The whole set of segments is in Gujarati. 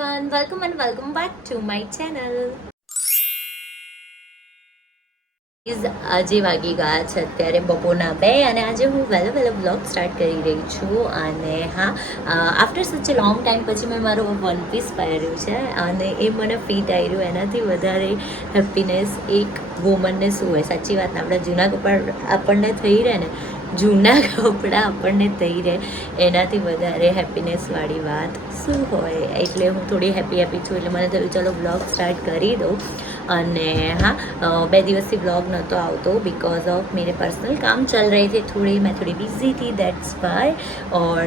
everyone, welcome and welcome back to my channel. આજે વાગી ગયા છે અત્યારે બપોરના બે અને આજે હું વહેલો વહેલો બ્લોગ સ્ટાર્ટ કરી રહી છું અને હા આફ્ટર સચ લોંગ ટાઈમ પછી મેં મારો વન પીસ પહેર્યું છે અને એ મને ફિટ આવ્યું એનાથી વધારે હેપીનેસ એક વુમનને શું હોય? સાચી વાત આપણા જૂના કપડા આપણને થઈ રહે ને જૂના કપડાં આપણને થઈ રહે, એનાથી વધારે હેપીનેસવાળી વાત શું હોય? એટલે હું થોડી હેપી હેપી છું, એટલે મને થયું ચાલો બ્લોગ સ્ટાર્ટ કરી દઉં. અને હા બે દિવસથી બ્લોગ નહોતો આવતો બિકોઝ ઓફ મેરે પર્સનલ કામ ચાલ રહી છે, થોડી, મેં થોડી બિઝી થી દેટ્સ બાય ઓર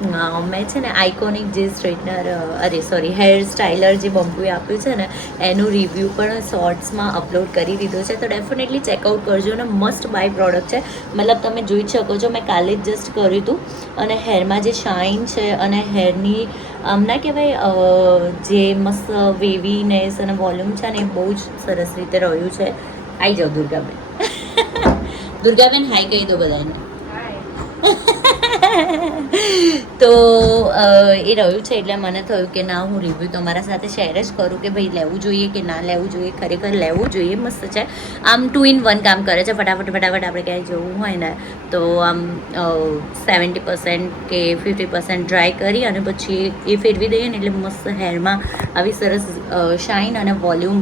મેં છે ને આઇકોનિક જે સ્ટ્રેટનર અરે સોરી હેર સ્ટાઇલર જે બંપુએ આપ્યું છે ને એનું રિવ્યૂ પણ શોર્ટ્સમાં અપલોડ કરી દીધો છે. તો ડેફિનેટલી ચેકઆઉટ કરજો અને મસ્ટ બાય પ્રોડક્ટ છે. મતલબ તમે જોઈ જ શકો છો મેં કાલે જ જસ્ટ કર્યું હતું અને હેરમાં જે શાઇન છે અને હેરની આમ ના કહેવાય જે મસ્ત વેવીનેસ અને વોલ્યુમ છે ને એ બહુ જ સરસ રીતે રહ્યું છે. આવી જાઓ દુર્ગાબેન. દુર્ગાબેન હાઈ કહી દો બધાને. એ રહ્યું છે એટલે મને થયું કે ના, હું રિવ્યૂ તમારા સાથે શેર જ કરું કે ભાઈ લેવું જોઈએ કે ના લેવું જોઈએ? ખરેખર લેવું જોઈએ, મસ્ત છે. આમ ટુ ઇન વન કામ કરે છે. ફટાફટ ફટાફટ આપણે ક્યાંય જવું હોય ને, તો આમ સેવન્ટી પર્સન્ટ કે ફિફ્ટી પર્સન્ટ ડ્રાય કરી અને પછી એ ફેરવી દઈએ ને એટલે મસ્ત હેરમાં આવી સરસ શાઇન અને વોલ્યુમ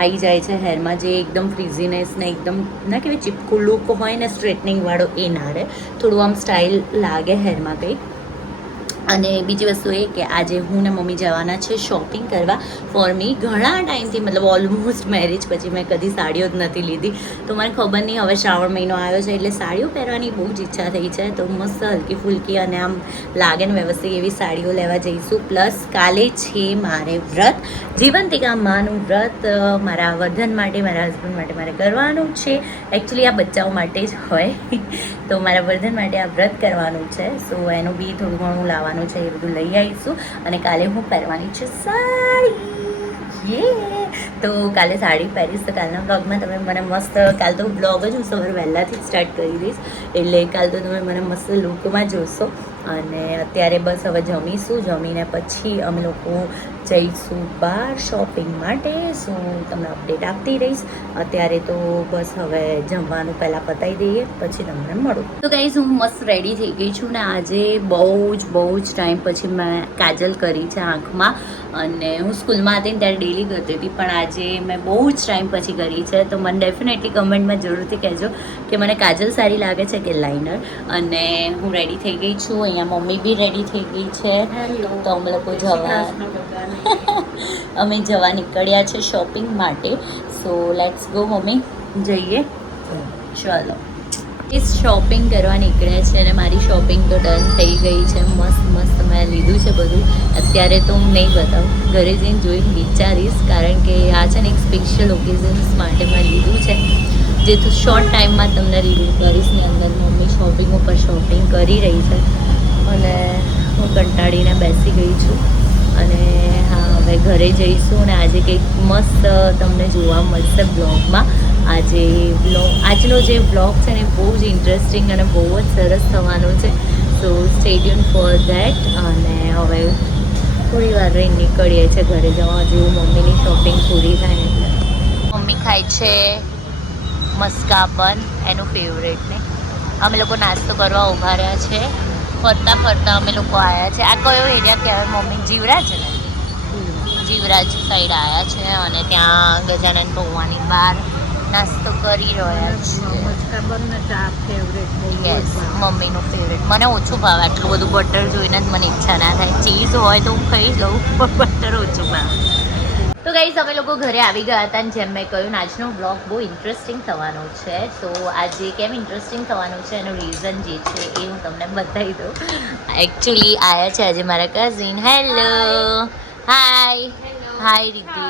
આવી જાય છે. હેરમાં જે એકદમ ફ્રીઝીનેસ ને એકદમ, ના કહેવાય, ચીપકું લુક હોય ને સ્ટ્રેટનિંગ વાળો એ ના રહે. થોડું આમ સ્ટાઇલ લાગે હેરમાં કંઈક. અને બીજી વસ્તુ એ કે આજે હું ને મમ્મી જવાના છે શોપિંગ કરવા. ફોર મી ઘણા ટાઈમથી મતલબ ઓલમોસ્ટ મેરેજ પછી મેં કદી સાડીઓ જ નથી લીધી. તો મને ખબર નહીં, હવે શ્રાવણ મહિનો આવ્યો છે એટલે સાડીઓ પહેરવાની બહુ જ ઈચ્છા થઈ છે. તો મસ્ત હલકી ફૂલકી અને આમ લાગે ને વ્યવસ્થિત એવી સાડીઓ લેવા જઈશું. પ્લસ કાલે છે મારે વ્રત. જીવંતિકા માનું વ્રત મારા વર્ધન માટે, મારા હસબન્ડ માટે મારે કરવાનું છે. એકચ્યુઅલી આ બચ્ચાઓ માટે જ હોય. તો મારા વર્ધન માટે આ વ્રત કરવાનું છે. સો એનું બી થોડું ઘણું લાવવાનું છે એ બધું લઈ આવીશું. અને કાલે હું પહેરવાની છે સાડી. યે તો કાલે સાડી પહેરીશ. તો કાલના બ્લોગમાં તમે મને મસ્ત, કાલ તો બ્લોગ જ હું સવારે વહેલાથી સ્ટાર્ટ કરી દઈશ. એટલે કાલ તો તમે મને મસ્ત લુકમાં જોશો. અને અત્યારે બસ હવે જમીશું. જમીને પછી અમે લોકો જઈશું બહાર શોપિંગ માટે. સો તમને અપડેટ આપતી રહીશ. અત્યારે તો બસ હવે જમવાનું પહેલાં પતાવી દઈએ, પછી તમને મળું. તો ગાઈઝ હું મસ્ત રેડી થઈ ગઈ છું ને આજે બહુ જ બહુ જ ટાઈમ પછી મેં કાજલ કરી છે આંખમાં. અને હું સ્કૂલમાં હતી ને ત્યારે ડેલી કરતી હતી, પણ આજે મેં બહુ જ ટાઈમ પછી કરી છે. તો મને ડેફિનેટલી કમેન્ટમાં જરૂરથી કહેજો કે મને કાજલ સારી લાગે છે કે લાઇનર અને હું રેડી થઈ ગઈ છું. અહીંયા મમ્મી બી રેડી થઈ ગઈ છે. તો અમે લોકો જવા અમે જવા નીકળ્યા છે શોપિંગ માટે. So let's go mummy. જઈએ. ચલો. એ શોપિંગ કરવા નીકળ્યા છે અને મારી શોપિંગ તો ડન થઈ ગઈ છે. મસ્ત મસ્ત મેં લીધું છે બધું. અત્યારે તો હું નહીં બતાવું. ઘરે જઈને જોઈને વિચારીશ કારણ કે આ છે ને એક સ્પેશિયલ ઓકેઝન્સ માટે મેં લીધું છે. જે તો શોર્ટ ટાઈમમાં તમને રિવ્યૂ કરીશ. ની અંદર મમ્મી શોપિંગ ઉપર શોપિંગ કરી રહી છે. અને હું કંટાળીને બેસી ગઈ છું. અને હા, હવે ઘરે જઈશું અને આજે કંઈક મસ્ત તમને જોવા મળશે બ્લોગમાં. આજે બ્લોગ, આજનો જે બ્લોગ છે ને બહુ જ ઇન્ટરેસ્ટિંગ અને બહુ જ સરસ થવાનો છે. સો સ્ટેડિયમ ફોર ધેટ અને હવે થોડી વાર રહી નીકળીએ છીએ ઘરે જવા જેવું મમ્મીની શોપિંગ પૂરી થાય એટલે. મમ્મી ખાય છે મસ્કાબન એનું ફેવરેટ ને. અમે લોકો નાસ્તો કરવા ઊભા રહ્યા છે. ફરતા ફરતા અમે લોકો આવ્યા છે. આ કયો એરિયા કહેવાય? મમ્મી જીવરાજ ને? જીવરાજ. સાઈડ આવ્યા છે અને ત્યાં ગજાનંદ પૌવાની બહાર નાસ્તો કરી રહ્યા છે. યસ મમ્મીનું ફેવરેટ મને ઓછું ભાવે. આટલું બધું બટર જોઈને જ મને ઈચ્છા ના થાય. ચીઝ હોય તો હું ખાઈ જઉં પણ બટર ઓછું ભાવે. તો ગાઈઝ અમે લોકો ઘરે આવી ગયા હતા અને જેમ મેં કહ્યું ને આજનો બ્લોગ બહુ ઇન્ટરેસ્ટિંગ થવાનો છે. તો આજે કેમ ઇન્ટરેસ્ટિંગ થવાનું છે એનું રીઝન જે છે એ હું તમને બતાવી દઉં. એકચ્યુઅલી આવ્યા છે આજે મારા કઝિન હેલો હાય હાય રીતિ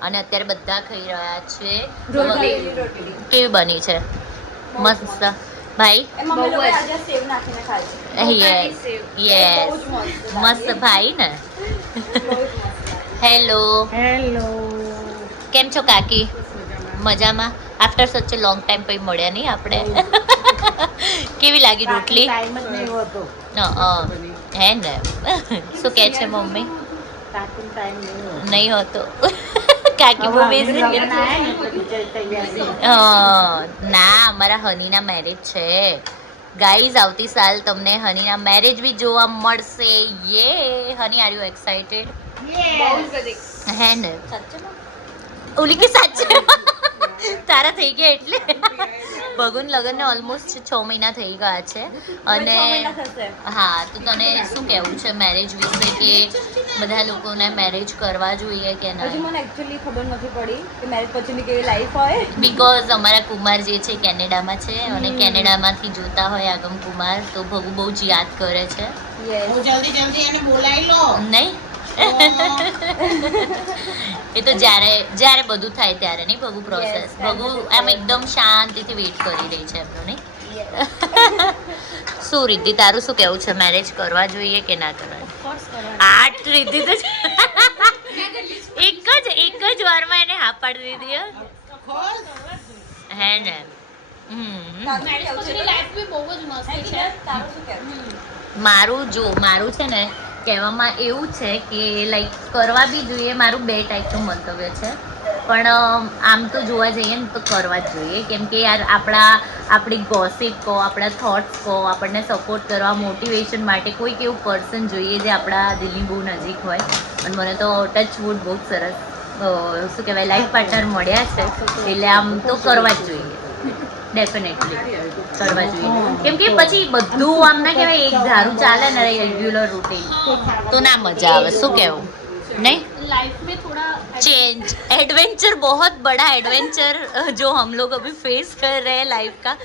અને અત્યારે બધા ખાઈ રહ્યા છે. કેવી બની છે? મસ્ત. ભાઈ? યસ યસ મસ્ત ભાઈ ને? હેલો હેલો કેમ છો કાકી? મજામાં. આફ્ટર સચ લોંગ ટાઈમ પછી મળ્યા નહીં આપણે? કેવી લાગી રોટલી? હે ને? શું કહે છે મમ્મી? નહીં હોતો. કાકી અ, ના અમારા હનીના મેરેજ છે. ગાઈઝ આવતી સાલ તમને હનીના મેરેજ બી જોવા મળશે. યે હની આર યુ એક્સાઇટેડ હે ને ઓલી કે સાચે? તારા થઈ ગયા એટલે? ભગુન લગ્નને ઓલમોસ્ટ છ મહિના થઈ ગયા છે. અને હા તો તને શું કહેવું છે મેરેજ વિશે કે બધા લોકોને મેરેજ કરવા જોઈએ કે હજી મને એકચ્યુઅલી ખબર નથી પડી કે મેરેજ પછીની કેવી લાઈફ હોય. બીકોઝ અમારા કુમાર જે છે કેનેડામાં છે અને કેનેડામાંથી જોતા હોય આગમ કુમાર તો ભગુ બહુ જ યાદ કરે છે. જલ્દી જલ્દી એને બોલાવી લો. નહીં એ તો જ્યારે જ્યારે બધું થાય ત્યારે નહીં? ભગુ પ્રોસેસ ભગુ આમ એકદમ શાંતિથી વેઇટ કરી રહી છે એમનું નહીં? શું રીતિ તારું શું કેવું છે? મેરેજ કરવા જોઈએ કે ના કરવા? આઠ રીતિ તો એક જ એક જ વારમાં એને હા પાડી દીધી હો. ને. હમ. મારું જો મારું છે ને કહેવામાં એવું છે કે લાઈક કરવા બી જોઈએ મારું બે ટાઈપનું મંતવ્ય છે. પણ આમ તો જોવા જઈએ ને તો કરવા જ જોઈએ. કેમ કે યાર આપણા આપણી ગોસિપ કહો આપણા થોટ્સ કહો આપણને સપોર્ટ કરવા મોટિવેશન માટે કોઈક એવું પર્સન જોઈએ જે આપણા દિલની બહુ નજીક હોય. અને મને તો ટચ વુડ બહુ સરસ શું કહેવાય લાઈફ પાર્ટનર મળ્યા છે. એટલે આમ તો કરવા જ જોઈએ. ડેફિનેટલી કરવા જોઈએ કેમ કે પછી બધું આમ ના કહેવાય એક ધારું ચાલે ને રેગ્યુલર રૂટીન તો ના મજા આવે શું કહેવું नहीं लाइफ में थोड़ा चेंज एडवेंचर बहुत बड़ा एडवेंचर जो हम लोग अभी फेस कर रहे हैं लाइफ का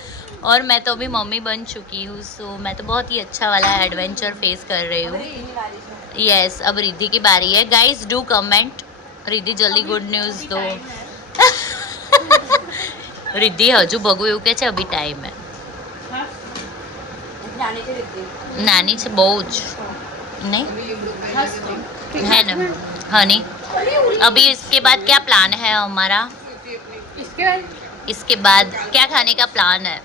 और मैं तो अभी मम्मी बन चुकी हूँ सो मैं तो बहुत ही अच्छा वाला एडवेंचर फेस कर रही हूँ यस अब रिद्धि की बारी है गाइस डू कमेंट रिद्धि जल्दी गुड न्यूज़ दो रिद्धि હજુ ભગવું એવું કે છે અભી ટાઈમ હે નાની છે રીતિ નાની છે બહુ જ नहीं है ना हनी अभी इसके बाद क्या प्लान है हमारा इसके बाद इसके बाद क्या खाने का प्लान है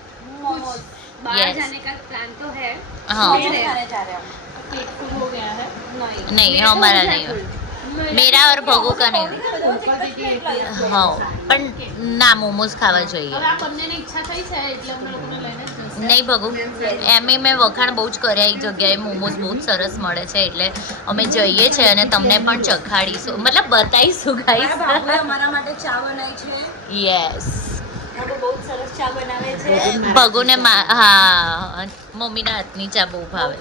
बाहर Yes. जाने का प्लान तो है हाँ सोच रहे हैं। ખાને ચાલે આમ. पेट फुल हो गया है નહીં नहीं मेरा हमारा हो नहीं મેરા ઓર ભોગો કા નહીં. હા પણ ના મોમોઝ ખાવા જોઈએ. નહીં ભગુ એમ મેં વખાણ બહુ જ કર્યા એ જગ્યાએ મોમોઝ બહુ સરસ મળે છે એટલે અમે જઈએ છીએ અને તમને પણ ચખાડીશું. મતલબ બતાવીશું ગાઈસ અમારા માટે ચા બનાવી છે. યસ છે. ભગુને હા મમ્મીના હાથની ચા બહુ ભાવે.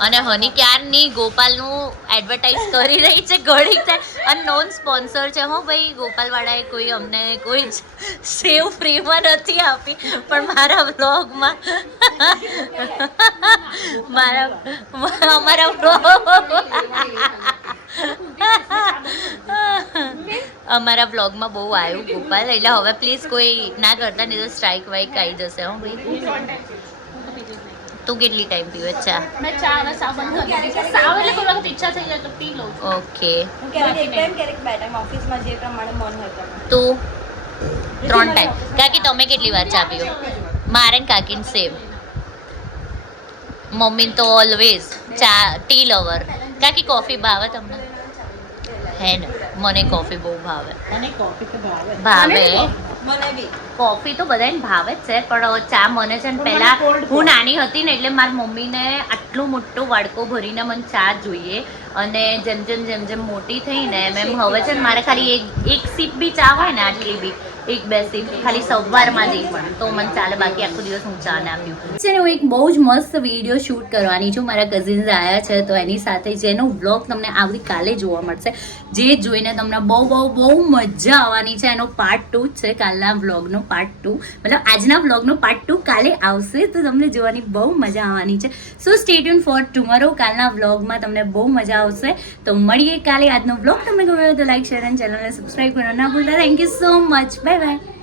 અને હની ક્યારની ગોપાલનું એડવર્ટાઇઝ કરી રહી છે ઘણી થાય અને નોન સ્પોન્સર છે. હો ભાઈ ગોપાલવાળાએ કોઈ અમને કોઈ સેવ ફ્રીમાં નથી આપી પણ મારા બ્લોગમાં મારા અમારા બ્લોગ અમારા વ્લોગમાં બહુ આવ્યું ગોપાલ. એટલે હવે પ્લીઝ કોઈ ના કરતા નહીં તો સ્ટ્રાઇક વાઇક આવી જશે હો ભાઈ. તું કેટલી ટાઈમ પીવે? ચા. મેં ચા હવે સાવ બંધ કરી દીધી છે. સાવ એટલે કોઈ વખત ઈચ્છા થઈ જાય તો પી લઉં ઓકે હું ક્યારેક એક ટાઈમ ક્યારેક બે ટાઈમ ઓફિસમાં જે પ્રમાણે મન હોય તું. ત્રણ ટાઈમ કાકી તમે કેટલી વાર ચા પીઓ? મારે ને કાકીને સેમ મમ્મી તો ઓલવેઝ ચા ટી લવર કાકી કોફી ભાવે તમને? હે ને મને કોફી બહુ ભાવે. મને કોફી તો ભાવે. ભાવે? મને બી. કોફી તો બધાને ભાવે જ છે પણ ચા મને છે ને પહેલા હું નાની હતી ને એટલે મારી મમ્મીને આટલું મોટું વાડકો ભરીને મને ચા જોઈએ. અને જેમ જેમ જેમ જેમ મોટી થઈ ને એમ એમ હવે છે ને મારે ખાલી એક એક સીપ બી ચા હોય ને આટલી બી. એક, બે સીટ ખાલી સવારમાં જ એક પણ તો મને ચાલે, બાકી આખો દિવસ હું ચા ના પીવું છે ને, હું એક બહુ જ મસ્ત વીડિયો શૂટ કરવાની છું. મારા કઝિન્સ આવ્યા છે, તો એની સાથે જેનો વ્લોગ તમને આવતીકાલે જોવા મળશે. જે જોઈને તમને બહુ બહુ બહુ મજા આવવાની છે. એનો પાર્ટ ટુ જ છે કાલના વ્લોગનો પાર્ટ ટુ મતલબ આજના વ્લોગનો પાર્ટ ટુ કાલે આવશે, તો તમને જોવાની બહુ મજા આવવાની છે. સો સ્ટેટ્યુન ફોર ટુમોરો કાલના વ્લોગમાં તમને બહુ મજા આવશે. તો મળીએ કાલે આજનો વ્લોગ તમને ગમ્યો તો લાઈક શેર અને ચેનલને સબસ્ક્રાઈબ કરવાનું ના ભૂલતા. Thank you so much bye bye